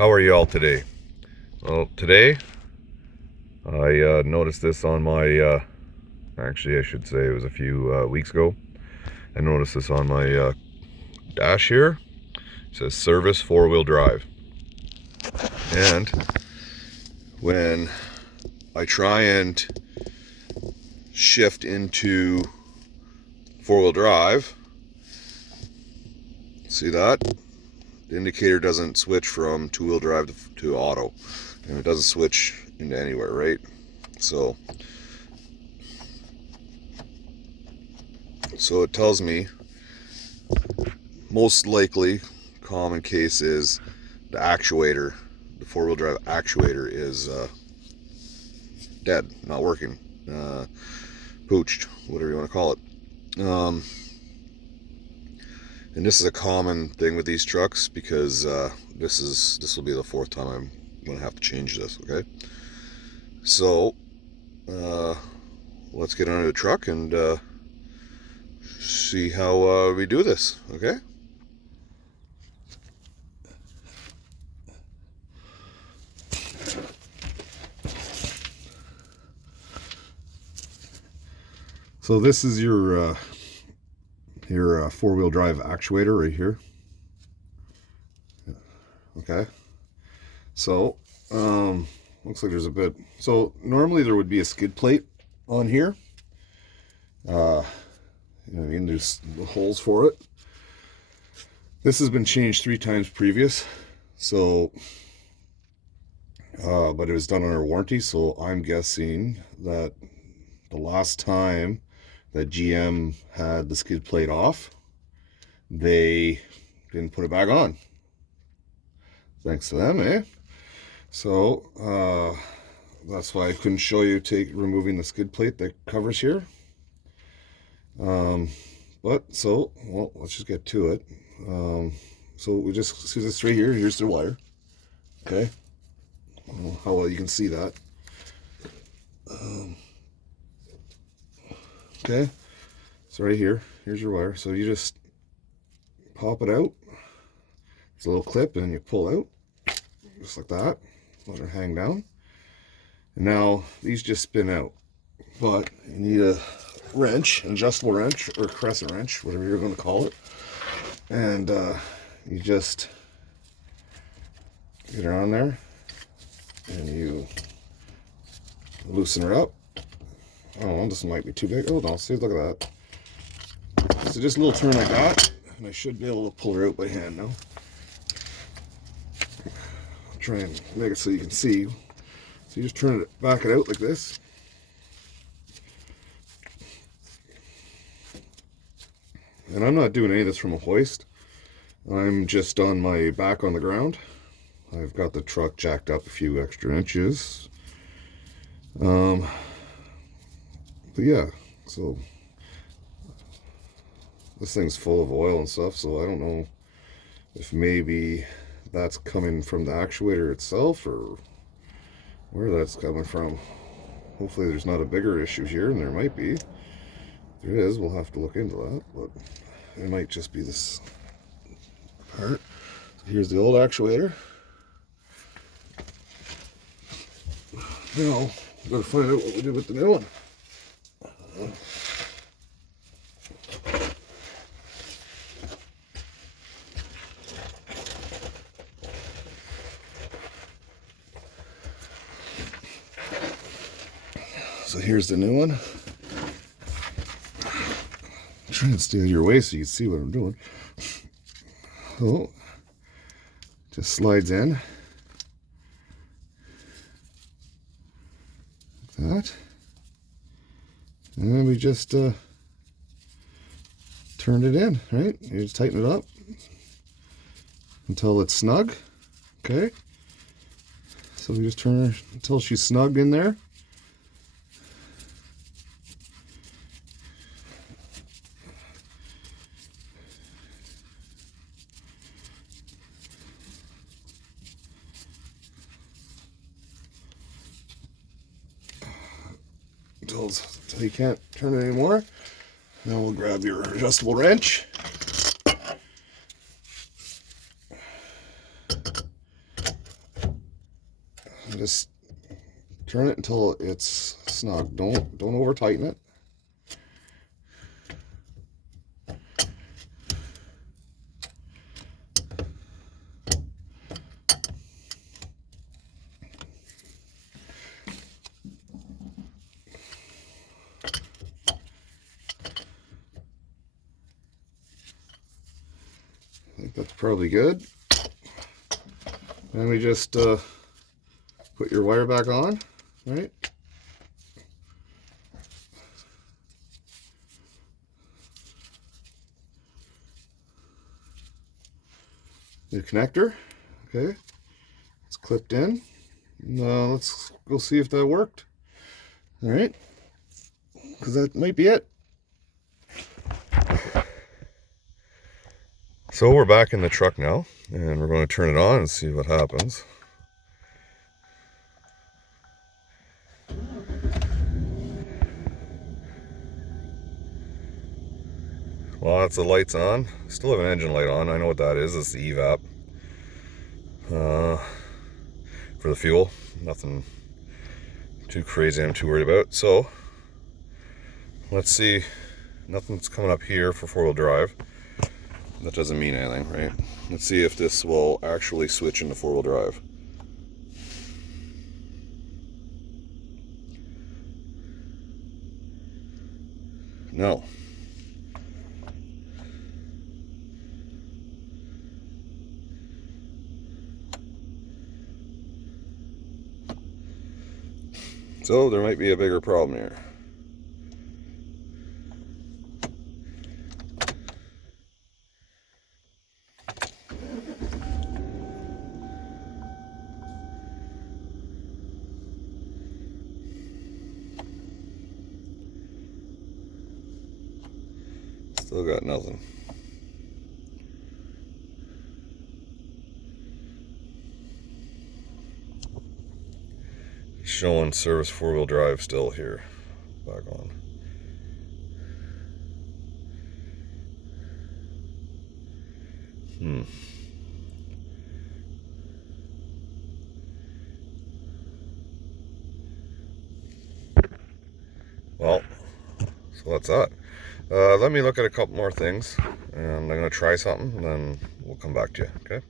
How are you all today? Well, today I noticed this on my, actually I should say it was a few weeks ago. I noticed this on my dash here. It says service 4-wheel drive. And when I try and shift into 4-wheel drive, see that? The indicator doesn't switch from 2-wheel drive to auto, and it doesn't switch into anywhere, right? So it tells me most likely common case is the actuator, the 4-wheel drive actuator is dead, not working, pooched, whatever you want to call it. And this is a common thing with these trucks because this will be the 4th time I'm going to have to change this. Okay, so let's get under the truck and see how we do this. Okay. So this is your 4-wheel drive actuator right here. Okay, so looks like there's a bit. So normally there would be a skid plate on here. You know what I mean? There's holes for it. This has been changed 3 times previous, so but it was done under warranty, so I'm guessing that the last time that GM had the skid plate off, they didn't put it back on. Thanks to them, eh? So that's why I couldn't show you removing the skid plate that covers here. Well, let's just get to it. So we just see this right here. Here's the wire. Okay, I don't know how well you can see that. Okay, so right here, here's your wire. So you just pop it out. It's a little clip, and you pull out, just like that. Let it hang down. And now these just spin out. But you need a wrench, an adjustable wrench, or crescent wrench, whatever you're going to call it. And you just get her on there, and you loosen her up. Oh, this might be too big. Oh no, see, look at that. So just a little turn like that, and I should be able to pull her out by hand now. I'll try and make it so you can see. So you just turn it, back it out like this. And I'm not doing any of this from a hoist. I'm just on my back on the ground. I've got the truck jacked up a few extra inches. But yeah, so this thing's full of oil and stuff, so I don't know if maybe that's coming from the actuator itself or where that's coming from. Hopefully there's not a bigger issue here, and there might be. If there is, we'll have to look into that, but it might just be this part. So here's the old actuator. Now, we've got to find out what we did with the new one. So here's the new one. I'm trying to stay out of your way so you can see what I'm doing. So, just slides in. Like that. And then we just turned it in, right? You just tighten it up until it's snug. Okay. So we just turn her until she's snug in there. Until you can't turn it anymore. Now we'll grab your adjustable wrench. Just turn it until it's snug. Don't over tighten it. I think that's probably good. And we just put your wire back on, right? The connector, okay, it's clipped in. Now let's go see if that worked. All right, because that might be it. So we're back in the truck now, and we're going to turn it on and see what happens. Well, that's the lights on. Still have an engine light on. I know what that is. It's the evap for the fuel. Nothing too crazy I'm too worried about. So let's see. Nothing's coming up here for four-wheel drive. That doesn't mean anything, right? Let's see if this will actually switch into four-wheel drive. No. So there might be a bigger problem here. Still got nothing. Showing service four-wheel drive still here. Back on. Well, so that's that. Let me look at a couple more things, and I'm going to try something, and then we'll come back to you, okay?